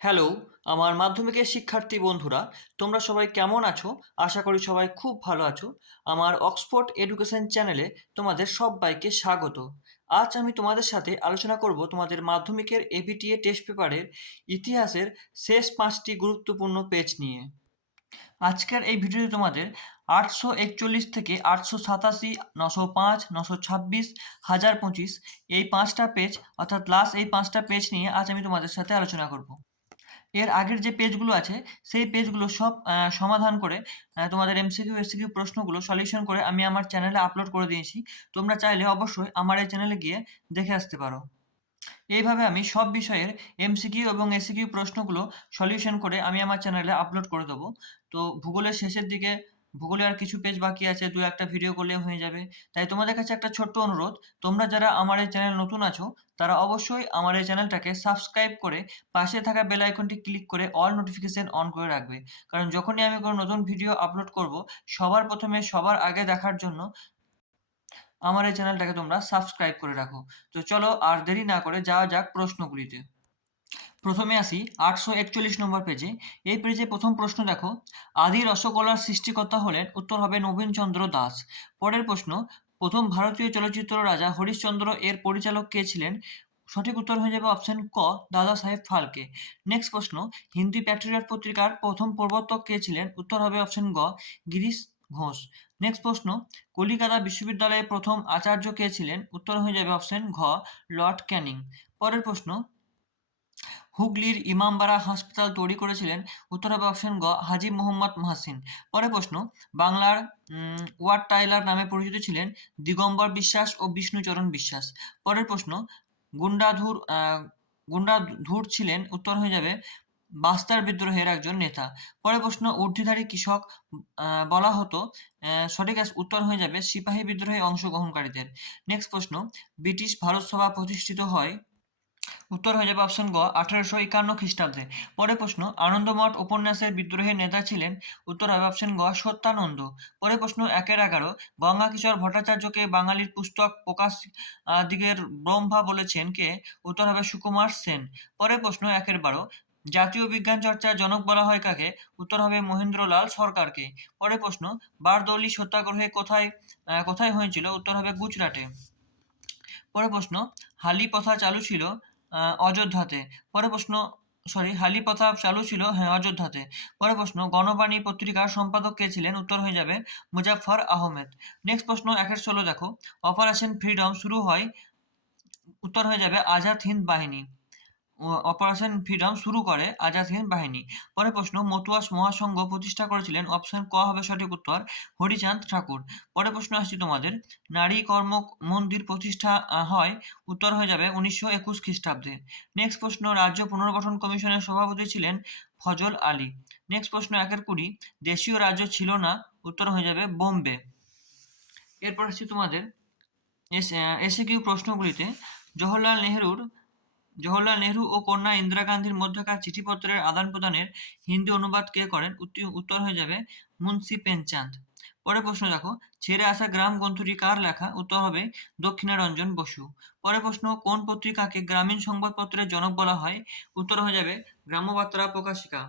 Hello আমার মাধ্যমিকের শিক্ষার্থী বন্ধুরা, তোমরা সবাই কেমন আছো? আশা করি সবাই খুব ভালো আছো। আমার অক্সফোর্ড এডুকেশন চ্যানেলে তোমাদের সবাইকে স্বাগত। আজ আমি তোমাদের সাথে আলোচনা করব তোমাদের মাধ্যমিকের এবিটিএ টেস্ট পেপারের ইতিহাসের শেষ পাঁচটি গুরুত্বপূর্ণ পেজ নিয়ে। আজকের এই ভিডিওতে তোমাদের আটশো একচল্লিশ থেকে আটশো সাতাশি, নশো পাঁচ, নশো ছাব্বিশ, হাজার পঁচিশ, এই পাঁচটা পেজ অর্থাৎ লাস্ট এই পাঁচটা পেজ নিয়ে আজ আমি তোমাদের সাথে আলোচনা করব। এর আগের যে পেজগুলো আছে, সেই পেজগুলো সব সমাধান করে তোমাদের এমসিকিউ এসিকিউ প্রশ্নগুলো সলিউশন করে আমি আমার চ্যানেলে আপলোড করে দিয়েছি। তোমরা চাইলে অবশ্যই আমার এই চ্যানেলে গিয়ে দেখে আসতে পারো। এইভাবে আমি সব বিষয়ের এমসিকিউ এবং এসিকিউ প্রশ্নগুলো সলিউশন করে আমি আমার চ্যানেলে আপলোড করে দেবো। তো ভূগোলের শেষের দিকে ভূগোলে আর কিছু পেজ বাকি আছে, দু একটা ভিডিও করলে হয়ে যাবে। তাই তোমাদের কাছে একটা ছোট্ট অনুরোধ, তোমরা যারা আমার এই চ্যানেল নতুন আছো, তারা অবশ্যই আমার এই চ্যানেলটাকে সাবস্ক্রাইব করে পাশে থাকা বেল আইকনটি ক্লিক করে অল নোটিফিকেশন অন করে রাখবে। কারণ যখনই আমি কোনো নতুন ভিডিও আপলোড করব, সবার প্রথমে সবার আগে দেখার জন্য আমার এই চ্যানেলটাকে তোমরা সাবস্ক্রাইব করে রাখো। তো চলো আর দেরি না করে যাওয়া যাক প্রশ্নগুলিতে। প্রথমে আসি আটশো একচল্লিশ নম্বর পেজে এই পেজে প্রথম প্রশ্ন দেখো, আদি রসগোল্লার সৃষ্টিকর্তা হলেন উত্তর হবে নবীনচন্দ্র দাস। পরের প্রশ্ন, প্রথম ভারতীয় চলচ্চিত্র রাজা হরিশ্চন্দ্র এর পরিচালক কে ছিলেন? সঠিক উত্তর হয়ে যাবে অপশন ক, দাদা সাহেব ফালকে। নেক্সট প্রশ্ন, হিন্দি প্যাট্রিয়ট পত্রিকার প্রথম প্রবর্তক কে ছিলেন? উত্তর হবে অপশন গ, গিরিশ ঘোষ। নেক্সট প্রশ্ন, কলিকাতা বিশ্ববিদ্যালয়ের প্রথম আচার্য কে ছিলেন? উত্তর হয়ে যাবে অপশন ঘ, লর্ড ক্যানিং। পরের প্রশ্ন হুগলির ইমামবাড়া হাসপাতাল তৈরি করেছিলেন উত্তর অপশন গ হাজি মোহাম্মদ মহাসিন। পরের প্রশ্ন বাংলার উম, ওয়ার্ড টাইলার নামে পরিচিত ছিলেন দিগম্বর বিশ্বাস ও বিষ্ণুচরণ বিশ্বাস। পরের প্রশ্ন গুন্ডাধুর গুন্ডাধুর ছিলেন উত্তর হয়ে যাবে বাস্তার বিদ্রোহের একজন নেতা। পরের প্রশ্ন ঊর্ধ্বধারী কৃষক বলা হতো সঠিক উত্তর হয়ে যাবে সিপাহী বিদ্রোহে অংশগ্রহণকারীদের। নেক্সট প্রশ্ন ব্রিটিশ ভারত সভা প্রতিষ্ঠিত হয় উত্তর হয়ে যাবে অপশন গ, আঠারোশো একান্ন খ্রিস্টাব্দে। পরের প্রশ্ন, আনন্দমঠ উপন্যাসের বিদ্রোহের নেতা ছিলেন। উত্তর হবে অপশন গ, সত্যানন্দ। পরের প্রশ্ন, একের এগারো গঙ্গা কিশোর ভট্টাচার্যকে বাঙালির পুস্তক প্রকাশ দিকের ব্রহ্মা বলেছেন কে? উত্তর হবে সুকুমার সেন। পরের প্রশ্ন, একের বারো, জাতীয় বিজ্ঞান চর্চার জনক বলা হয় কাকে? উত্তর হবে মহেন্দ্রলাল সরকারকে। পরের প্রশ্ন, বারদৌলি সত্যাগ্রহে কোথায় কোথায় হয়েছিল? উত্তর হবে গুজরাটে। পরের প্রশ্ন হালি প্রথা চালু ছিল? অযোধ্যাতে। পরের প্রশ্ন সরি হালি প্রথা চালু ছিল হ্যাঁ অযোধ্যাতে। পরের প্রশ্ন, গণবাণী পত্রিকার সম্পাদক কে ছিলেন? উত্তর হয়ে যাবে মুজাফর আহমেদ। নেক্সট প্রশ্ন, একের ষোলো দেখো। অপারেশন ফ্রিডম শুরু হয়, উত্তর হয়ে যাবে আজাদ হিন্দ বাহিনী। অপারেশন ফ্রিডম শুরু করে আজাদ হিন্দ বাহিনী। পরের প্রশ্ন, মতুয়াস মহাসংঘ প্রতিষ্ঠা করেছিলেন? অপশন ক হবে সঠিক উত্তর, হরিচাঁদ ঠাকুর। পরের প্রশ্ন আসছি তোমাদের, নারী কর্ম মন্দির প্রতিষ্ঠা হয়? উত্তর হয়ে যাবে উনিশশো একুশ খ্রিস্টাব্দে। নেক্সট প্রশ্ন, রাজ্য পুনর্গঠন কমিশনের সভাপতি ছিলেন ফজল আলী। নেক্সট প্রশ্ন, একের কুড়ি, দেশীয় রাজ্য ছিল না? উত্তর হয়ে যাবে বোম্বে। এরপর আসছি তোমাদের, এসে কিউ প্রশ্নগুলিতে, জওহরলাল নেহরুর জওহরলাল নেহরু ও কন্যা ইন্দিরা গান্ধীর মধ্যকার চিঠিপত্রের আদান প্রদানের হিন্দি অনুবাদ কে করেন? উত্তর হয়ে যাবে মুন্সি পেনচাঁদ। পরের প্রশ্ন দেখো, ছেড়ে আসা গ্রাম গ্রন্থটি কার লেখা? উত্তর হবে দক্ষিণারঞ্জন বসু। পরের প্রশ্ন, কোন পত্রিকাকে গ্রামীণ সংবাদপত্রের জনক বলা হয়? উত্তর হয়ে যাবে গ্রামবার্তা প্রকাশিকা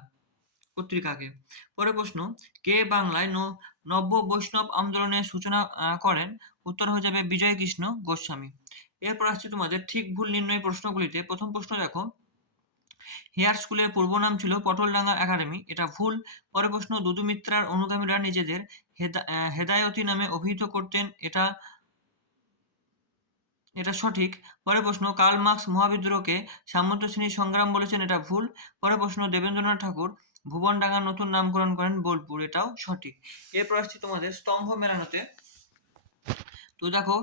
পত্রিকাকে। পরের প্রশ্ন, কে বাংলায় নব্য বৈষ্ণব আন্দোলনের সূচনা করেন? উত্তর হয়ে যাবে বিজয় কৃষ্ণ গোস্বামী। এরপর আসছে তোমাদের ঠিক ভুল নির্ণয় প্রশ্নগুলিতে। প্রথম প্রশ্ন দেখো, হেয়ার স্কুলের পূর্ব নাম ছিল পটলডাঙ্গা একাডেমি। এটা ভুল। পরের প্রশ্ন দুদু মিত্রার অনুগামীরা নিজেদের হেদায়তি নামে অভিহিত করতেন। এটা এটা সঠিক। পরের প্রশ্ন, কার্ল মার্কস মহাবিদ্রোহকে সামন্ত শ্রেণির সংগ্রাম বলেছেন, এটা ভুল। পরের প্রশ্ন, দেবেন্দ্রনাথ ঠাকুর ভুবনডাঙ্গার নতুন নামকরণ করেন বোলপুর, এটাও সঠিক। এরপর আসছি তোমাদের স্তম্ভ মেলানোতে তো দেখো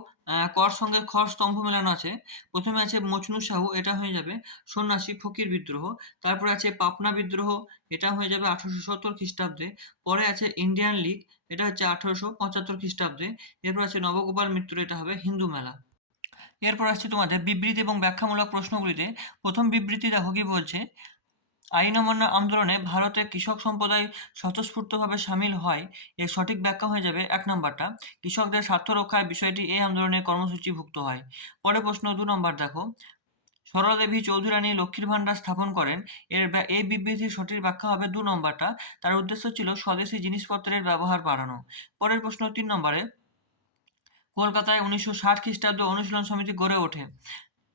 কর সঙ্গে খর স্তম্ভ মেলানো আছে। প্রথমে আছে মজনু সাহু, এটা হয়ে যাবে সন্ন্যাসী ফকির বিদ্রোহ। তারপরে আছে পাপনা বিদ্রোহ, এটা হয়ে যাবে আঠারোশো সত্তর খ্রিস্টাব্দে। পরে আছে ইন্ডিয়ান লীগ, এটা হচ্ছে আঠারোশো পঁচাত্তর খ্রিস্টাব্দে। এরপর আছে নবগোপাল মিত্র, এটা হবে হিন্দু মেলা। এরপর আসছে তোমাদের বিবৃতি এবং ব্যাখ্যামূলক প্রশ্নগুলিতে। প্রথম বিবৃতি দেখো কি বলছে আইন অমান্য আন্দোলনে ভারতের কৃষক সম্প্রদায় স্বতঃস্ফূর্তভাবে সামিল হয়। এর সঠিক ব্যাখ্যা হয়ে যাবে এক নম্বরটা। কৃষকদের স্বার্থ রক্ষায় বিষয়টি এই আন্দোলনের কর্মসূচিভুক্ত হয়। পরের প্রশ্ন দু নম্বর দেখো। সরলা দেবী চৌধুরানী লক্ষ্মীর ভাণ্ডার স্থাপন করেন। এর এই বিবৃতির সঠিক ব্যাখ্যা হবে দু নম্বরটা। তার উদ্দেশ্য ছিল স্বদেশি জিনিসপত্রের ব্যবহার বাড়ানো। পরের প্রশ্ন তিন নম্বরে। কলকাতায় উনিশশো ষাট খ্রিস্টাব্দে অনুশীলন সমিতি গড়ে ওঠে।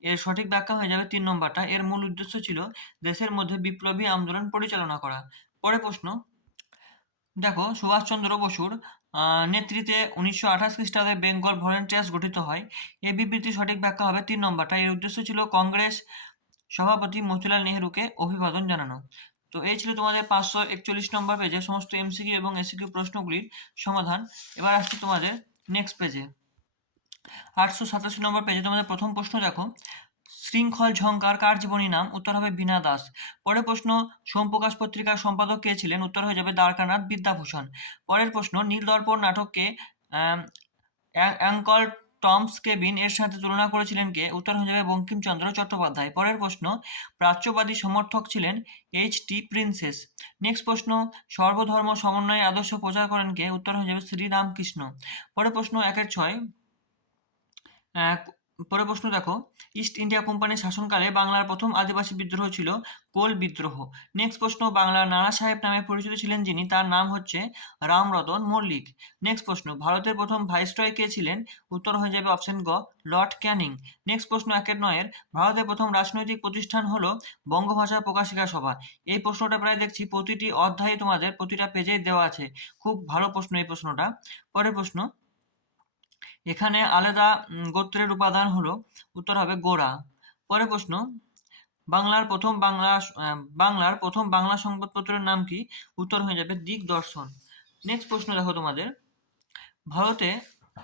এর সঠিক ব্যাখ্যা হয়ে যাবে তিন নম্বরটা। এর মূল উদ্দেশ্য ছিল দেশের মধ্যে বিপ্লবী আন্দোলন পরিচালনা করা। পরের প্রশ্ন, দেখো সুভাষচন্দ্র বসুর নেতৃত্বে উনিশশো আঠাশ খ্রিস্টাব্দে বেঙ্গল ভলেন্টিয়ার্স গঠিত হয়। এই বিবৃতি সঠিক ব্যাখ্যা হবে তিন নম্বরটা। এর উদ্দেশ্য ছিল কংগ্রেস সভাপতি মতিলাল নেহরুকে অভিবাদন জানানো। তো এই ছিল তোমাদের পাঁচশো একচল্লিশ নম্বর পেজে সমস্ত এমসিকিউ এবং এসিকিউ প্রশ্নগুলির সমাধান। এবার আসছি তোমাদের নেক্সট পেজে আটশো সাতাশি নম্বর পেজে তোমাদের প্রথম প্রশ্ন দেখো। শৃঙ্খল ঝঙ্কার কার জীবনী নাম? উত্তর হবে বীণা দাস। পরের প্রশ্ন, সোমপ্রকাশ পত্রিকার সম্পাদক কে ছিলেন? উত্তর হয়ে যাবে দ্বারকানাথ বিদ্যাভূষণ। পরের প্রশ্ন, নীলদর্পণ নাটককে অ্যাঙ্কল টমস কেবিন এর সাথে তুলনা করেছিলেন কে? উত্তর হয়ে যাবে বঙ্কিমচন্দ্র চট্টোপাধ্যায়। পরের প্রশ্ন, প্রাচ্যবাদী সমর্থক ছিলেন এইচ টি প্রিন্সেস। নেক্সট প্রশ্ন, সর্বধর্ম সমন্বয়ে আদর্শ প্রচার করেন কে? উত্তর হয়ে যাবে শ্রীরামকৃষ্ণ। পরের প্রশ্ন, একের ছয় পরের প্রশ্ন দেখো। ইস্ট ইন্ডিয়া কোম্পানির শাসনকালে বাংলার প্রথম আদিবাসী বিদ্রোহ ছিল কোল বিদ্রোহ। নেক্সট প্রশ্ন, বাংলার নানা সাহেব নামে পরিচিত ছিলেন যিনি, তার নাম হচ্ছে রামরতন মল্লিক। নেক্সট প্রশ্ন, ভারতের প্রথম ভাইসরয় কে ছিলেন? উত্তর হয়ে যাবে অপশন গ লর্ড ক্যানিং নেক্সট প্রশ্ন একের নয়ের, ভারতের প্রথম রাজনৈতিক প্রতিষ্ঠান হল বঙ্গভাষা প্রকাশিকা সভা। এই প্রশ্নটা প্রায় দেখছি প্রতিটি অধ্যায়ে তোমাদের প্রতিটা পেজেই দেওয়া আছে। খুব ভালো প্রশ্ন এই প্রশ্নটা। পরের প্রশ্ন এখানে আলাদা গোত্রের উপাদান হলো, উত্তর হবে গোড়া। পরের প্রশ্ন, বাংলার প্রথম বাংলা বাংলার প্রথম বাংলা সংবাদপত্রের নাম কি? উত্তর হয়ে যাবে দিগদর্শন। নেক্সট প্রশ্ন দেখো তোমাদের। ভারতে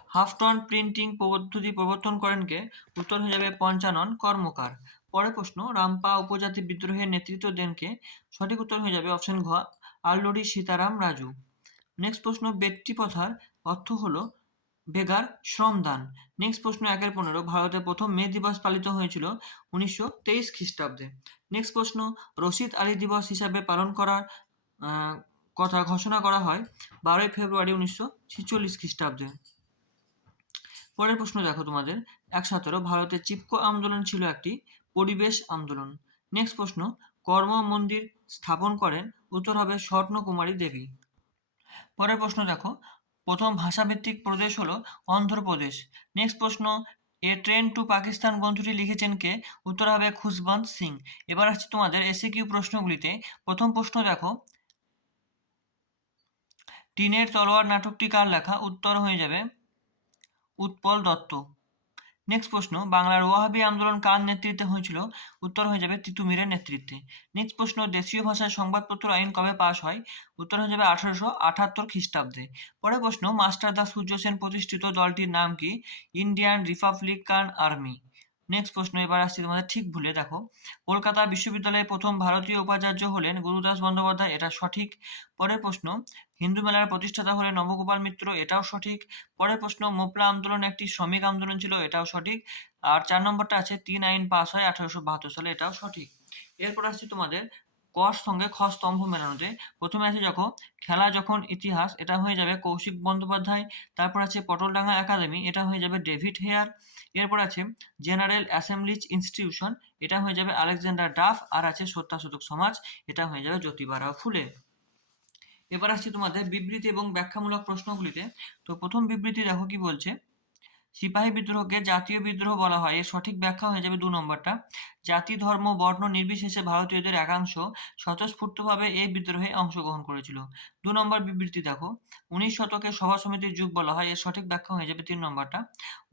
হাফটন প্রিন্টিং পদ্ধতি প্রবর্তন করেন কে? উত্তর হয়ে যাবে পঞ্চানন কর্মকার। পরের প্রশ্ন, রামপা উপজাতি বিদ্রোহের নেতৃত্ব দেন কে? সঠিক উত্তর হয়ে যাবে অপশন ঘ আল্লুরি সীতারাম রাজু। নেক্সট প্রশ্ন বেট্টি প্রথার অর্থ হলো বেগার শ্রমদান নেক্সট প্রশ্ন একের পনেরো। ভারতে প্রথম মে দিবস পালিত হয়েছিল উনিশশো তেইশ খ্রিস্টাব্দে। নেক্সট প্রশ্ন, রশিদ আলী দিবস হিসাবে পালন করার কথা ঘোষণা করা হয় বারোই ফেব্রুয়ারি উনিশশো ছিচল্লিশ খ্রিস্টাব্দে। পরের প্রশ্ন দেখো তোমাদের। এক সতেরো, ভারতে চিপকো আন্দোলন ছিল একটি পরিবেশ আন্দোলন। নেক্সট প্রশ্ন, কর্ম মন্দির স্থাপন করেন উত্তর হবে স্বর্ণকুমারী দেবী। পরের প্রশ্ন দেখো প্রথম ভাষাভিত্তিক প্রদেশ হলো অন্ধ্রপ্রদেশ। নেক্সট প্রশ্ন, এ ট্রেন টু পাকিস্তান গ্রন্থটি লিখেছেন কে? উত্তর হবে খুশবন্ত সিং। এবার আসছে তোমাদের এসে কিউ প্রশ্নগুলিতে। প্রথম প্রশ্ন দেখো। টিনের তলোয়ার নাটকটি কার লেখা? উত্তর হয়ে যাবে উৎপল দত্ত। নেক্সট প্রশ্ন, বাংলার ওয়াহাবি আন্দোলন কার নেতৃত্বে হয়েছিল? উত্তর হয়ে যাবে তিতুমিরের নেতৃত্বে। নেক্সট প্রশ্ন, দেশীয় ভাষায় সংবাদপত্র আইন কবে পাশ হয়? উত্তর হয়ে যাবে আঠারোশো আঠাত্তর খ্রিস্টাব্দে। পরের প্রশ্ন, মাস্টার দা সূর্য সেন প্রতিষ্ঠিত দলটির নাম কি? Indian Republican army. নেক্সট প্রশ্ন, এবার আসছি তোমাদের ঠিক ভুলে, দেখো। কলকাতা বিশ্ববিদ্যালয়ে প্রথম ভারতীয় উপাচার্য হলেন গুরুদাস বন্দ্যোপাধ্যায়, এটা সঠিক। পরের প্রশ্ন হিন্দু মেলার প্রতিষ্ঠাতা হলেন নবগোপাল মিত্র, এটাও সঠিক। পরের প্রশ্ন, মোপলা আন্দোলন একটি শ্রমিক আন্দোলন ছিল, এটাও সঠিক। আর চার নম্বরটা আছে, তিন আইন পাস হয় আঠারোশো বাহাত্তর সালে, এটাও সঠিক। এরপর আসছি তোমাদের কর সঙ্গে খ স্তম্ভ মেলানোতে। প্রথমে আছে যখন খেলা যখন ইতিহাস, এটা হয়ে যাবে কৌশিক বন্দ্যোপাধ্যায়। তারপর আছে পটলডাঙ্গা একাডেমি, এটা হয়ে যাবে ডেভিড হেয়ার। এরপর আছে জেনারেল অ্যাসেম্বলিজ ইনস্টিটিউশন, এটা হয়ে যাবে আলেকজান্ডার ডাফ। আর আছে সত্যাশোধক সমাজ, এটা হয়ে যাবে জ্যোতিবারাও ফুলে। এবার আসছি তোমাদের বিবৃতি এবং ব্যাখ্যামূলক প্রশ্নগুলিতে। তো প্রথম বিবৃতি দেখো কি বলছে? সিপাহী বিদ্রোহকে জাতীয় বিদ্রোহ বলা হয়। এর সঠিক ব্যাখ্যা হয়ে যাবে দু নম্বরটা। জাতি, ধর্ম, বর্ণ নির্বিশেষে ভারতীয়দের একাংশ স্বতঃস্ফূর্তভাবে এই বিদ্রোহে অংশগ্রহণ করেছিল। দু নম্বর বিবৃতি দেখো। উনিশ শতকে সভা সমিতির যুগ বলা হয়। এর সঠিক ব্যাখ্যা হয়ে যাবে তিন নম্বরটা।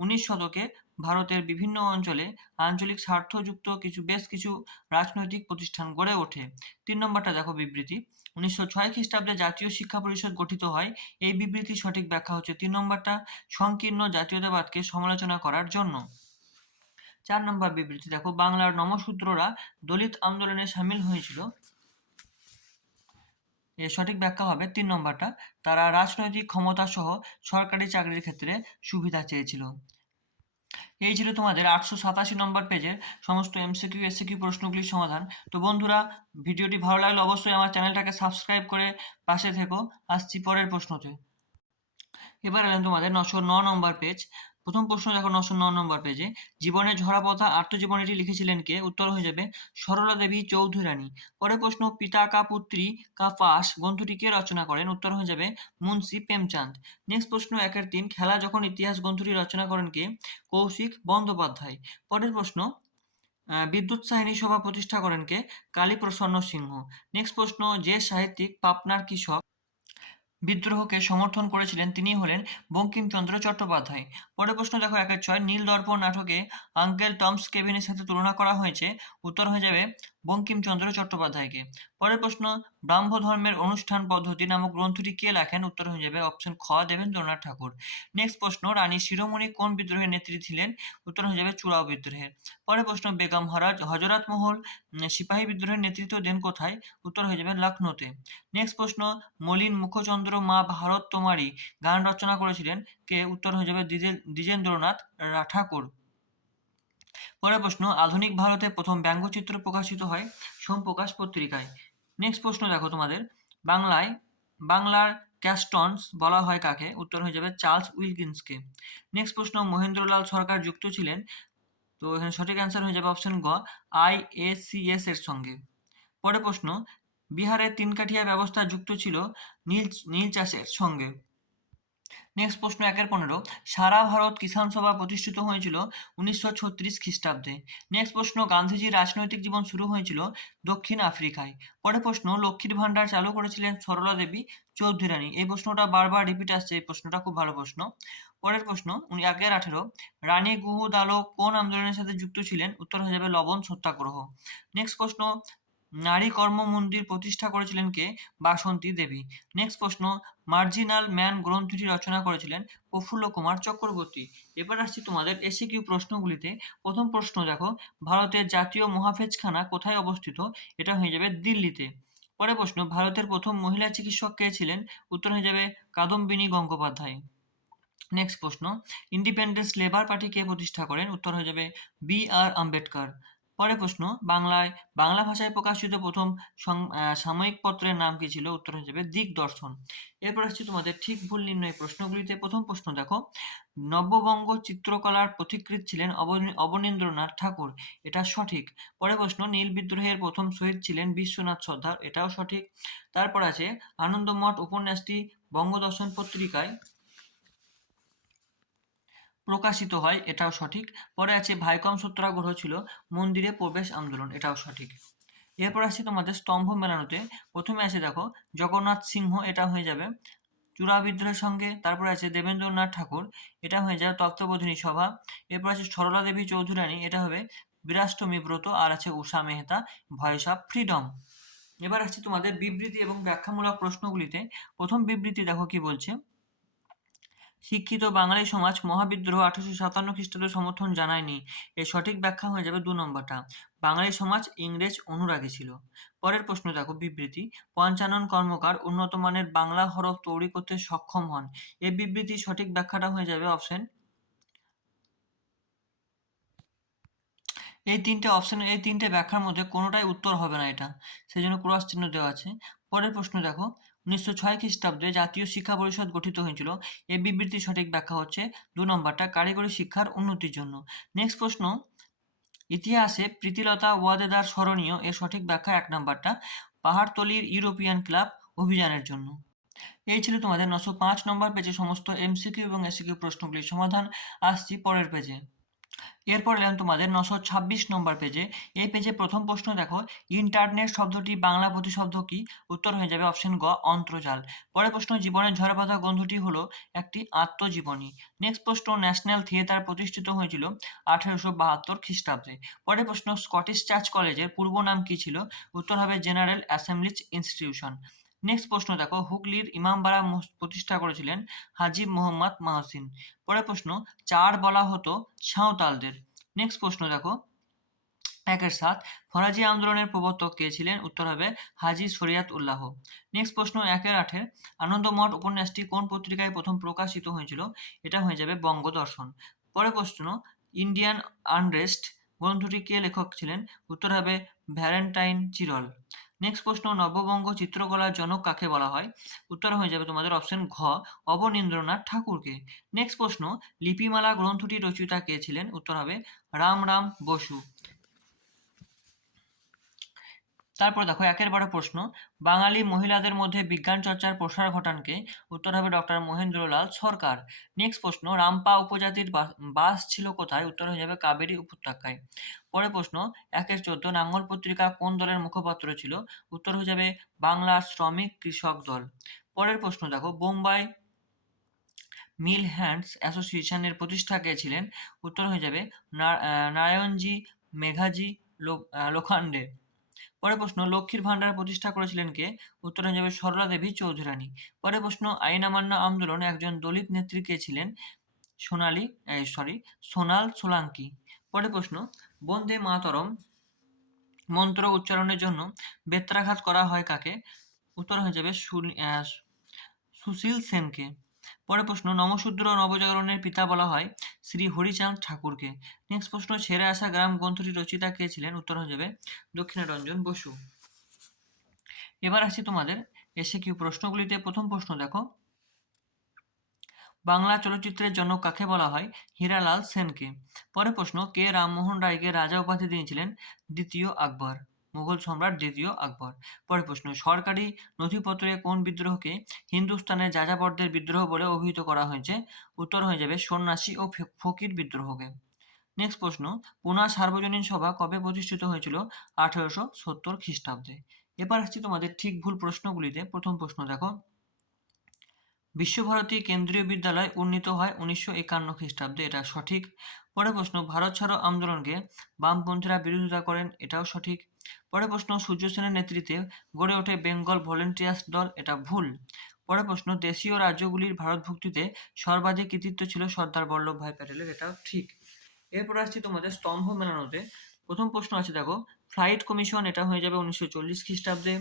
উনিশ শতকে ভারতের বিভিন্ন অঞ্চলে আঞ্চলিক স্বার্থযুক্ত কিছু, বেশ কিছু রাজনৈতিক প্রতিষ্ঠান গড়ে ওঠে। তিন নম্বরটা দেখো বিবৃতি। উনিশশো ছয় খ্রিস্টাব্দে জাতীয় শিক্ষা পরিষদ গঠিত হয়। এই বিবৃতির সঠিক ব্যাখ্যা হচ্ছে তিন নম্বরটা, সংকীর্ণ জাতীয়তাবাদকে সমালোচনা করার জন্য। চার নম্বর বিবৃতি, দেখো, বাংলার নমশূদ্ররা দলিত আন্দোলনে সামিল হয়েছিল। এর সঠিক ব্যাখ্যা হবে তিন নম্বরটা, তারা রাজনৈতিক ক্ষমতা সহ সরকারি চাকরির ক্ষেত্রে সুবিধা চেয়েছিল। এই ছিল তোমাদের আটশো সাতাশি নম্বর পেজের সমস্ত এমসিকিউ এসিকিউ প্রশ্নগুলির সমাধান। তো বন্ধুরা, ভিডিওটি ভালো লাগলে অবশ্যই আমার চ্যানেলটাকে সাবস্ক্রাইব করে পাশে থেকো। আসছি পরের প্রশ্নতে। এবার এলাম তোমাদের নশো ন নম্বর পেজ। প্রথম প্রশ্ন দেখো নশো ন নম্বর পেজে জীবনের ঝরাপথা আত্মজীবনীটি লিখেছিলেন কে? উত্তর হয়ে যাবে, সরলা দেবী চৌধুরী রানী পরের প্রশ্ন, পিতা কা পুত্রী কা পাস গ্রন্থটি কে রচনা করেন? উত্তর হয়ে যাবে, মুন্সি প্রেমচাঁদ। নেক্সট প্রশ্ন, একের তিন, খেলা যখন ইতিহাস গ্রন্থটি রচনা করেন কে? কৌশিক বন্দ্যোপাধ্যায়। পরের প্রশ্ন বিদ্যুৎ সাহিনী সভা প্রতিষ্ঠা করেন কে? কালীপ্রসন্ন সিংহ। নেক্সট প্রশ্ন, যে সাহিত্যিক পাপনার কৃষক বিদ্রোহকে সমর্থন করেছিলেন তিনি হলেন বঙ্কিমচন্দ্র চট্টোপাধ্যায়। পরের প্রশ্ন দেখো একের ছয়, নীল দর্পণ নাটকে আঙ্কেল টমস কেবিনের সাথে তুলনা করা হয়েছে, উত্তর হয়ে যাবে বঙ্কিমচন্দ্র চট্টোপাধ্যায়কে। পরের প্রশ্ন ব্রাহ্ম ধর্মের অনুষ্ঠান পদ্ধতি নামক গ্রন্থটি কে লেখেন? উত্তর হয়ে যাবে অপশন খ, দেবেন্দ্রনাথ ঠাকুর। নেক্সট প্রশ্ন, রানী শিরোমণি কোন বিদ্রোহের নেত্রী ছিলেন? উত্তর হয়ে যাবে চূড়াও বিদ্রোহের। পরের প্রশ্ন, বেগম হরাজ, হজরত মহল সিপাহী বিদ্রোহের নেতৃত্ব দেন কোথায়? উত্তর হয়ে যাবে লখনৌতে। নেক্সট প্রশ্ন, মলিন মুখচন্দ্র মা ভারত তোমারি গান রচনা করেছিলেন কে? উত্তর হয়ে যাবে দ্বিজে- দ্বিজেন্দ্রনাথ ঠাকুর পরের প্রশ্ন, আধুনিক ভারতে প্রথম ব্যঙ্গচিত্র প্রকাশিত হয় সোমপ্রকাশ পত্রিকায়। নেক্সট প্রশ্ন দেখো তোমাদের। বাংলায়, বাংলার ক্যাস্টনস বলা হয় কাকে? উত্তর হয়ে যাবে চার্লস উইলকিন্সকে। নেক্সট প্রশ্ন, মহেন্দ্রলাল সরকার যুক্ত ছিলেন? তো এখানে সঠিক অ্যান্সার হয়ে যাবে অপশন গ আই এস এর সঙ্গে। পরের প্রশ্ন, বিহারের তিনকাঠিয়া ব্যবস্থা যুক্ত ছিল নীল নীল চাষের সঙ্গে। নেক্সট প্রশ্ন একের পনেরো। সারা ভারত কিষাণ সভা প্রতিষ্ঠিত হয়েছিল উনিশশো ছত্রিশ খ্রিস্টাব্দে। নেক্সট প্রশ্ন, গান্ধীজির রাজনৈতিক জীবন শুরু হয়েছিল দক্ষিণ আফ্রিকায়। পরের প্রশ্ন, লক্ষ্মীর ভাণ্ডার চালু করেছিলেন সরলা দেবী চৌধুরী রানী এই প্রশ্নটা বারবার রিপিট আসছে, এই প্রশ্নটা খুব ভালো প্রশ্ন। পরের প্রশ্ন, উনি একের আঠেরো। রানী গুহুদ আলো কোন আন্দোলনের সাথে যুক্ত ছিলেন? উত্তর হয়ে যাবে লবণ সত্যাগ্রহ। নেক্সট প্রশ্ন নারী কর্ম মন্দির প্রতিষ্ঠা করেছিলেন কে? বাসন্তী দেবী। নেক্সট প্রশ্ন মার্জিনাল ম্যান গ্রন্থটি রচনা করেছিলেন প্রফুল্ল কুমার চক্রবর্তী। এবার আসছি তোমাদের এসি কিউ প্রশ্নগুলিতে। প্রথম প্রশ্ন দেখো, ভারতের জাতীয় মহাফেজখানা কোথায় অবস্থিত? এটা হয়ে যাবে দিল্লিতে। পরে প্রশ্ন, ভারতের প্রথম মহিলা চিকিৎসক কে ছিলেন? উত্তর হয়ে যাবে কাদম্বিনী গঙ্গোপাধ্যায়। নেক্সট প্রশ্ন ইন্ডিপেন্ডেন্স লেবার পার্টি কে প্রতিষ্ঠা করেন? উত্তর হয়ে যাবে বি আর আম্বেদকর। পরের প্রশ্ন, বাংলায়, বাংলা ভাষায় প্রকাশিত প্রথম সাময়িক পত্রের নাম কি ছিল? উত্তর হয়ে যাবে দিগদর্শন। এরপর আসছি তোমাদের ঠিক ভুল নির্ণয় প্রশ্নগুলিতে। প্রথম প্রশ্ন দেখো, নব্যবঙ্গ চিত্রকলার পথিকৃৎ ছিলেন অবনী- অবনীন্দ্রনাথ ঠাকুর। এটা সঠিক। পরের প্রশ্ন, নীল বিদ্রোহের প্রথম শহীদ ছিলেন বিশ্বনাথ সর্দার। এটাও সঠিক। তারপর আছে, আনন্দমঠ উপন্যাসটি বঙ্গদর্শন পত্রিকায় প্রকাশিত হয়, এটাও সঠিক। পরে আছে ভাইকম সত্যাগ্রহ ছিল, মন্দিরে প্রবেশ আন্দোলন, এটাও সঠিক। এরপর আসছি তোমাদের স্তম্ভ মেলানোতে। প্রথমে আছে দেখো, জগন্নাথ সিংহ, এটা হয়ে যাবে। চূড়া বিদ্রোহের সঙ্গে, তারপর আছে দেবেন্দ্রনাথ ঠাকুর, এটা হয়ে যাবে তত্ত্ববোধিনী সভা। এরপর আছে সরলা দেবী চৌধুরানী, এটা হবে বিরাষ্টমী ব্রত, আর আছে Usha Mehta, voice of freedom. এবার আসছে তোমাদের বিবৃতি এবং ব্যাখ্যামূলক প্রশ্নগুলিতে। প্রথম বিবৃতি দেখো কি বলছে শিক্ষিত বাঙালি সমাজ মহাবিদ্রোহ আঠারোশো সাতান্ন খ্রিস্টাব্দে সমর্থন জানায়নি। এর সঠিক ব্যাখ্যা হয়ে যাবে দু নম্বরটা। বাঙালি সমাজ ইংরেজ অনুরাগী ছিল। পরের প্রশ্ন দেখো, বিবৃতি। পঞ্চানন কর্মকার উন্নত মানের বাংলা হরফ তৈরি করতে সক্ষম হন। এ বিবৃতি সঠিক ব্যাখ্যাটা হয়ে যাবে অপশন এই তিনটে অপশন এই তিনটে ব্যাখ্যার মধ্যে কোনোটাই উত্তর হবে না এটা। সেই জন্য ক্রস চিহ্ন দেওয়া আছে। পরের প্রশ্ন দেখো উনিশশো ছয় খ্রিস্টাব্দে জাতীয় শিক্ষা পরিষদ গঠিত হয়েছিল। এই বিবৃতির সঠিক ব্যাখ্যা হচ্ছে দু নম্বরটা, কারিগরি শিক্ষার উন্নতির জন্য। নেক্সট প্রশ্ন, ইতিহাসে প্রীতিলতা ওয়াদেদার স্মরণীয়, এর সঠিক ব্যাখ্যা এক নম্বরটা, পাহাড়তলির ইউরোপিয়ান ক্লাব অভিযানের জন্য। এই ছিল তোমাদের নশো পাঁচ নম্বর পেজে সমস্ত এমসিকিউ এবং এসিকিউ প্রশ্নগুলির সমাধান। আসছি পরের পেজে। এরপর এলাম তোমাদের নশো ছাব্বিশ নম্বর পেজে এই পেজে প্রথম প্রশ্ন দেখো ইন্টারনেট শব্দটি বাংলা প্রতিশব্দ কি? উত্তর হয়ে যাবে অপশন গ, অন্তর্জাল। পরের প্রশ্ন, জীবনের ঝড়বাধা গ্রন্থটি হলো একটি আত্মজীবনী। নেক্সট প্রশ্ন ন্যাশনাল থিয়েটার প্রতিষ্ঠিত হয়েছিল আঠারোশো বাহাত্তর খ্রিস্টাব্দে। পরের প্রশ্ন স্কটিশ চার্চ কলেজের পূর্ব নাম কি ছিল? উত্তর হবে জেনারেল অ্যাসেম্বলিজ ইনস্টিটিউশন নেক্সট প্রশ্ন দেখো, হুগলির ইমামবাড়া প্রতিষ্ঠা করেছিলেন হাজি মোহাম্মদ মাহসিন। পরের প্রশ্ন, চার বলা হতো সাঁওতালদের। নেক্সট প্রশ্ন দেখো, একের সাত, ফরাজি আন্দোলনের প্রবর্তক কে ছিলেন? উত্তর হবে হাজি শরিয়াত উল্লাহ নেক্সট প্রশ্ন, একের আঠের আনন্দমঠ উপন্যাসটি কোন পত্রিকায় প্রথম প্রকাশিত হয়েছিল? এটা হয়ে যাবে বঙ্গদর্শন। পরের প্রশ্ন, ইন্ডিয়ান আনরেস্ট গ্রন্থটি কে লেখক ছিলেন? উত্তর হবে ভ্যালেন্টাইন চিরল। নেক্সট প্রশ্ন, নববঙ্গ চিত্রকলার জনক কাকে বলা হয়? উত্তর হয়ে যাবে তোমাদের অপশন ঘ, অবনীন্দ্রনাথ ঠাকুরকে। নেক্সট প্রশ্ন, লিপিমালা গ্রন্থটি রচিতা কে ছিলেন? উত্তর হবে রাম রাম বসু। তারপর দেখো, একের বড় প্রশ্ন। বাঙালি মহিলাদের মধ্যে বিজ্ঞান চর্চার প্রসার ঘটানকে উত্তর হবে ডক্টর মহেন্দ্রলাল সরকার। নেক্সট প্রশ্ন, রামপা উপজাতির বাস ছিল কোথায়? উত্তর হয়ে যাবে কাবেরী উপত্যকায়। পরের প্রশ্ন, একের চোদ্দ, নাঙ্গল পত্রিকা কোন দলের মুখপাত্র ছিল? উত্তর হয়ে যাবে বাংলা শ্রমিক কৃষক দল। পরের প্রশ্ন দেখো, বোম্বাই মিল হ্যান্ডস অ্যাসোসিয়েশনের প্রতিষ্ঠা কে ছিলেন? উত্তর হয়ে যাবে নারায়ণজি মেঘাজি লোখান্ডে। পরের প্রশ্ন, লক্ষ্মীর ভান্ডার প্রতিষ্ঠা করেছিলেন কে? উত্তর যাবে সরলা দেবী চৌধুরানী। পরের প্রশ্ন আইন অমান্য আন্দোলনে একজন দলিত নেত্রী কে ছিলেন? সোনালী সরি সোনাল সোলাঙ্কি। পরের প্রশ্ন, বন্দে মাতরম মন্ত্র উচ্চারণের জন্য বেত্রাঘাত করা হয় কাকে? উত্তর হয়ে যাবে সুশীল সেনকে। পরের প্রশ্ন, নমশূদ্র নবজাগরণের পিতা বলা হয় শ্রী হরিচাঁদ ঠাকুরকে। নেক্সট প্রশ্ন, ছেড়ে আসা গ্রাম গ্রন্থটি রচিতা কে ছিলেন? উত্তর হয়ে যাবে দক্ষিণারঞ্জন বসু। এবার আসছি তোমাদের এসে কিউ প্রশ্নগুলিতে। প্রথম প্রশ্ন দেখো। বাংলা চলচ্চিত্রের জন্য কাকে বলা হয়? হীরালাল সেনকে। পরের প্রশ্ন, কে রামমোহন রায়কে রাজা উপাধি দিয়েছিলেন? দ্বিতীয় আকবর। মুঘল সম্রাট দ্বিতীয় আকবর। পরের প্রশ্ন, সরকারি নথিপত্রে কোন বিদ্রোহকে হিন্দুস্তানের যাযাবরদের বিদ্রোহ বলে অভিহিত করা হয়েছে? উত্তর হয়ে যাবে, সন্ন্যাসী ও ফকির বিদ্রোহকে। নেক্সট প্রশ্ন, পুনা সার্বজনীন সভা কবে প্রতিষ্ঠিত হয়েছিল? আঠারোশো সত্তর খ্রিস্টাব্দে। এবার আসছি তোমাদের ঠিক ভুল প্রশ্নগুলিতে। প্রথম প্রশ্ন দেখো। বিশ্বভারতী কেন্দ্রীয় বিদ্যালয় উন্নীত হয় উনিশশো একান্ন খ্রিস্টাব্দে, এটা সঠিক। পরের প্রশ্ন, ভারত ছাড়ো আন্দোলনকে বামপন্থীরা বিরোধিতা করেন, এটাও সঠিক। পরের প্রশ্ন, সূর্য সেনের নেতৃত্বে গড়ে ওঠে বেঙ্গল ভলেন্টিয়ার্স দল, এটা ভুল। পরের প্রশ্ন, দেশীয় রাজ্যগুলির ভারতভুক্তিতে সর্বাধিক কৃতিত্ব ছিল সর্দার বল্লভভাই প্যাটেলের, এটাও ঠিক। এরপর আসছি তোমাদের স্তম্ভ মেলানোতে। প্রথম প্রশ্ন আছে, দেখো, ফ্লাইট কমিশন এটা হয়ে যাবে উনিশশো চল্লিশ খ্রিস্টাব্দে।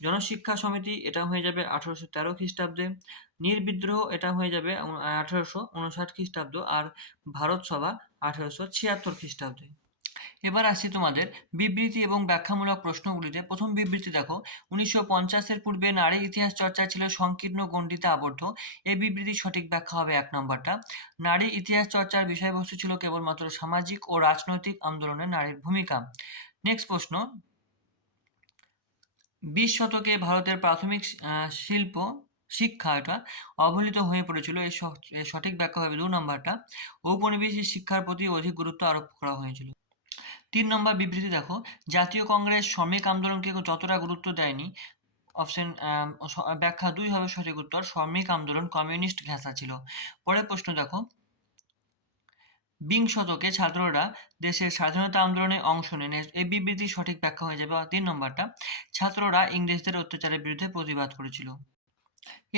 জনশিক্ষা সমিতি এটা হয়ে যাবে আঠারোশো তেরো খ্রিস্টাব্দে। নির্বিদ্রোহ এটা হয়ে যাবে আঠারোশো উনষাট খ্রিস্টাব্দ। আর ভারত সভা আঠারোশো ছিয়াত্তর খ্রিস্টাব্দে। এবার আসছি তোমাদের বিবৃতি এবং ব্যাখ্যামূলক প্রশ্নগুলিতে। প্রথম বিবৃতি দেখো, উনিশশো পঞ্চাশের পূর্বে নারী ইতিহাস চর্চা ছিল সংকীর্ণ, গণ্ডিতে আবদ্ধ। এই বিবৃতি সঠিক ব্যাখ্যা হবে এক নম্বরটা। নারী ইতিহাস চর্চার বিষয়বস্তু ছিল কেবলমাত্র সামাজিক ও রাজনৈতিক আন্দোলনে নারীর ভূমিকা। নেক্সট প্রশ্ন। বিশ শতকে ভারতের প্রাথমিক শিল্প, শিক্ষা এটা অবহেলিত হয়ে পড়েছিল। এই সঠিক ব্যাখ্যা হবে দু নম্বরটা। ঔপনিবেশিক শিক্ষার প্রতি অধিক গুরুত্ব আরোপ করা হয়েছিল। তিন নম্বর বিবৃতি দেখো, জাতীয় কংগ্রেস শ্রমিক আন্দোলনকে যতটা গুরুত্ব দেয়নি অপশন ব্যাখ্যা দুই হবে সঠিক উত্তর, শ্রমিক আন্দোলন কমিউনিস্ট ঘেঁষা ছিল। পরের প্রশ্ন দেখো, বিংশ শতকে ছাত্ররা দেশের স্বাধীনতা আন্দোলনে অংশ নেন। এই বিবৃতি সঠিক ব্যাখ্যা হয়ে যাবে, তিন নম্বরটা। ছাত্ররা ইংরেজদের অত্যাচারের বিরুদ্ধে প্রতিবাদ করেছিল।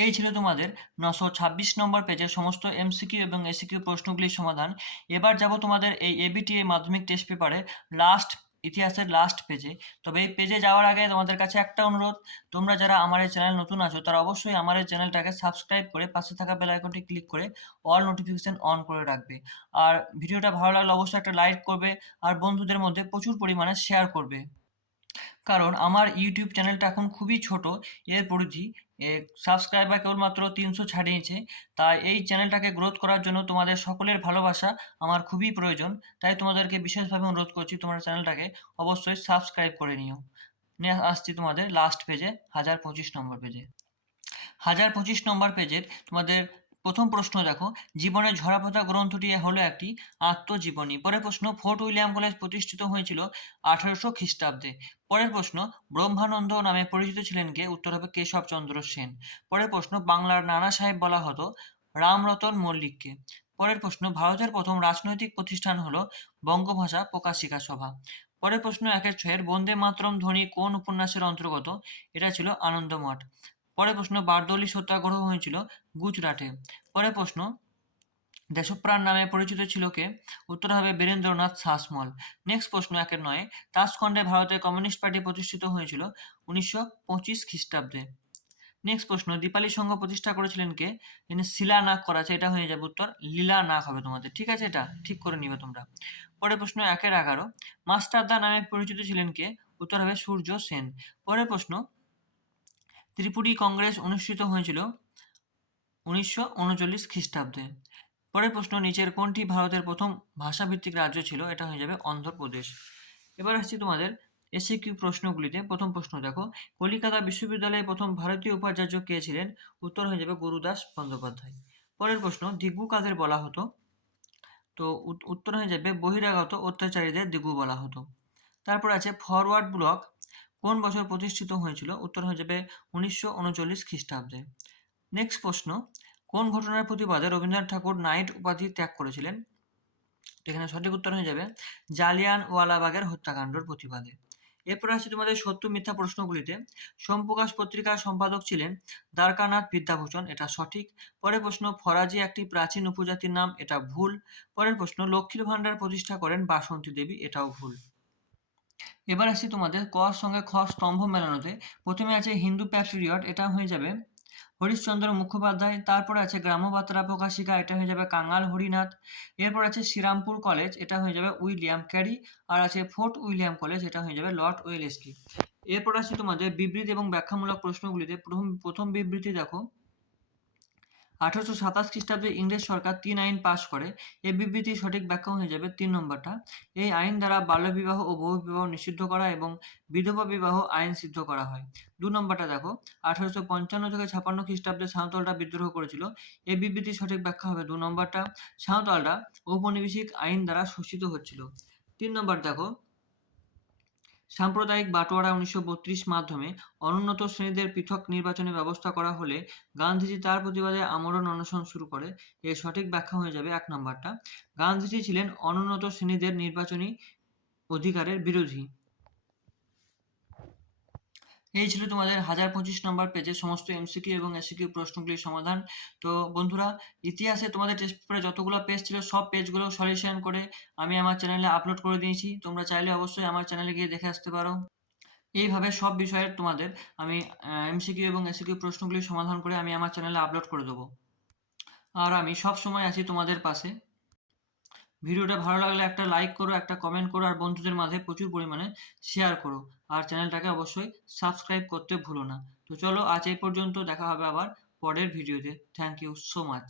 এই ছিল তোমাদের নশো ছাব্বিশ নম্বর পেজের সমস্ত এমসিকিউ এবং এসিকিউ প্রশ্নগুলির সমাধান। এবার যাব তোমাদের এই এবিটিএ মাধ্যমিক টেস্ট পেপারে লাস্ট ইতিহাসের লাস্ট পেজে তবে এই পেজে যাওয়ার আগে তোমাদের কাছে একটা অনুরোধ, তোমরা যারা আমার এই চ্যানেল নতুন আছো, তারা অবশ্যই আমার এই চ্যানেলটাকে সাবস্ক্রাইব করে পাশে থাকা বেল আইকনটি ক্লিক করে অল নোটিফিকেশন অন করে রাখবে। আর ভিডিওটা ভালো লাগলে অবশ্যই একটা লাইক করবে, আর বন্ধুদের মধ্যে প্রচুর পরিমাণে শেয়ার করবে। কারণ আমার ইউটিউব চ্যানেলটা এখন খুবই ছোট, এর পরিধি সাবস্ক্রাইবার কেবলমাত্র তিনশো ছাড়িয়েছে। তাই এই চ্যানেলটাকে গ্রোথ করার জন্য তোমাদের সকলের ভালোবাসা আমার খুবই প্রয়োজন। তাই তোমাদেরকে বিশেষভাবে অনুরোধ করছি তোমার চ্যানেলটাকে অবশ্যই সাবস্ক্রাইব করে নিও। নিয়ে আসছি তোমাদের লাস্ট পেজে হাজার পঁচিশ নম্বর পেজে হাজার পঁচিশ নম্বর পেজের তোমাদের প্রথম প্রশ্ন দেখো, জীবনের ঝরাপথা গ্রন্থটি হলো একটি আত্মজীবনী। পরের প্রশ্ন, ফোর্ট উইলিয়াম কলেজ প্রতিষ্ঠিত হয়েছিল আঠারোশো খ্রিস্টাব্দে। পরের প্রশ্ন, ব্রহ্মানন্দ নামে পরিচিত ছিলেন কে? উত্তর হবে কেশবচন্দ্র সেন। পরের প্রশ্ন, বাংলার নানা সাহেব বলা হতো রামরতন মল্লিককে। পরের প্রশ্ন, ভারতের প্রথম রাজনৈতিক প্রতিষ্ঠান হলো বঙ্গভাষা প্রকাশিকা সভা। পরের প্রশ্ন, একের ছয়ের বন্দে মাতরম ধ্বনি কোন উপন্যাসের অন্তর্গত? এটা ছিল আনন্দমঠ। পরের প্রশ্ন, বারদৌলি সত্যাগ্রহ হয়েছিল গুজরাটে। পরের প্রশ্ন, দেশপ্রাণ নামে পরিচিত ছিল কে? উত্তর হবে বীরেন্দ্রনাথ শাসমল। নেক্সট প্রশ্ন একের নয় তাসখণ্ডে ভারতের কমিউনিস্ট পার্টি প্রতিষ্ঠিত হয়েছিল উনিশশো পঁচিশ খ্রিস্টাব্দে। নেক্সট প্রশ্ন, দীপালি সংঘ প্রতিষ্ঠা করেছিলেন কে? এখানে শিলা নাগ করা আছে, এটা হয়ে যাবে উত্তর লীলা নাগ হবে তোমাদের। ঠিক আছে এটা? ঠিক করে নিবে তোমরা। পরের প্রশ্ন একের এগারো, মাস্টারদা নামে পরিচিত ছিলেন কে? উত্তর হবে সূর্য সেন। পরের প্রশ্ন ত্রিপুরী কংগ্রেস অনুষ্ঠিত হয়েছিল উনিশশো উনচল্লিশ খ্রিস্টাব্দে। পরের প্রশ্ন, নিচের কোনটি ভারতের প্রথম ভাষাভিত্তিক রাজ্য ছিল? এটা হয়ে যাবে অন্ধ্রপ্রদেশ। এবার আসছি তোমাদের এসে কিউ প্রশ্নগুলিতে। প্রথম প্রশ্ন, দেখো, কলিকাতা বিশ্ববিদ্যালয়ে প্রথম ভারতীয় উপাচার্য কে ছিলেন? উত্তর হয়ে যাবে গুরুদাস বন্দ্যোপাধ্যায়। পরের প্রশ্ন, দিগু কাদের বলা হতো? তো উত্তর হয়ে যাবে বহিরাগত অত্যাচারীদের দিগু বলা হতো। তারপর আছে ফরওয়ার্ড ব্লক। কোন বছর প্রতিষ্ঠিত হয়েছিল? উত্তর হয়ে যাবে উনিশশো উনচল্লিশ খ্রিস্টাব্দে। নেক্সট প্রশ্ন, কোন ঘটনার প্রতিবাদে রবীন্দ্রনাথ ঠাকুর নাইট উপাধি ত্যাগ করেছিলেন? এখানে সঠিক উত্তর হয়ে যাবে জালিয়ান ওয়ালাবাগের হত্যাকাণ্ডের প্রতিবাদে। এরপর আছে তোমাদের সত্য মিথ্যা প্রশ্নগুলিতে। সোমপ্রকাশ পত্রিকার সম্পাদক ছিলেন দ্বারকানাথ বিদ্যাভূষণ, এটা সঠিক। পরের প্রশ্ন, ফরাজি একটি প্রাচীন উপজাতির নাম, এটা ভুল। পরের প্রশ্ন, লক্ষ্মীর ভাণ্ডার প্রতিষ্ঠা করেন বাসন্তী দেবী, এটাও ভুল। এবার আসছি তোমাদের ক র সঙ্গে খ স্তম্ভ মেলানোতে। প্রথমে আছে হিন্দু প্যাট্রিয়ট, এটা হয়ে যাবে হরিশ্চন্দ্র মুখোপাধ্যায়, তারপরে আছে গ্রামবার্তা প্রকাশিকা, এটা হয়ে যাবে কাঙাল হরিনাথ, এরপর আছে শ্রীরামপুর কলেজ, এটা হয়ে যাবে উইলিয়াম ক্যারি, আর আছে ফোর্ট উইলিয়াম কলেজ, এটা হয়ে যাবে লর্ড ওয়েলেসলি। এরপর আছে তোমাদের বিবৃতি এবং ব্যাখ্যামূলক প্রশ্নগুলিতে। প্রথম প্রথম বিবৃতি দেখো। আঠারোশো সাতাশ খ্রিস্টাব্দে ইংরেজ সরকার তিন আইন পাশ করে। এই বিবৃতি সঠিক ব্যাখ্যা হয়ে যাবে তিন নম্বরটা। এই আইন দ্বারা বাল্যবিবাহ ও বহুবিবাহ নিষিদ্ধ করা এবং বিধবা বিবাহ আইন সিদ্ধ করা হয়। দু নম্বরটা দেখো, আঠারোশো পঞ্চান্ন থেকে ছাপান্ন খ্রিস্টাব্দে সাঁওতালরা বিদ্রোহ করেছিল। এই বিবৃতি সঠিক ব্যাখ্যা হবে দু নম্বরটা। সাঁওতালরা ঔপনিবেশিক আইন দ্বারা শোষিত হচ্ছিল। তিন নম্বর দেখো সাম্প্রদায়িক বাটোয়ারা উনিশশো বত্রিশ মাধ্যমে অনুন্নত শ্রেণীদের পৃথক নির্বাচনের ব্যবস্থা করা হলে গান্ধীজি তার প্রতিবাদে আমরণ অনশন শুরু করে। এর সঠিক ব্যাখ্যা হয়ে যাবে এক নম্বরটা। গান্ধীজি ছিলেন অনুন্নত শ্রেণীদের নির্বাচনী অধিকারের বিরোধী। এই ছিল তোমাদের হাজার পঁচিশ নম্বর পেজের সমস্ত এমসিকিউ এবং এসিকিউ প্রশ্নগুলির সমাধান। তো বন্ধুরা, ইতিহাসে তোমাদের টেস্ট পেপারে যতগুলো পেজ ছিল, সব পেজগুলো সলিউশন করে আমি আমার চ্যানেলে আপলোড করে দিয়েছি। তোমরা চাইলে অবশ্যই আমার চ্যানেলে গিয়ে দেখে আসতে পারো। এইভাবে সব বিষয়ের তোমাদের আমি এমসিকিউ এবং এসিকিউ প্রশ্নগুলি সমাধান করে আমি আমার চ্যানেলে আপলোড করে দেবো। আর আমি সব সময় আছি তোমাদের পাশে। ভিডিওটা ভালো লাগলে একটা লাইক করো, একটা কমেন্ট করো, আর বন্ধুদের মাঝে প্রচুর পরিমাণে শেয়ার করো। আর চ্যানেলটাকে অবশ্যই সাবস্ক্রাইব করতে ভুলো না। তো চলো আজ এই পর্যন্ত দেখা হবে আবার পরের ভিডিওতে। Thank you so much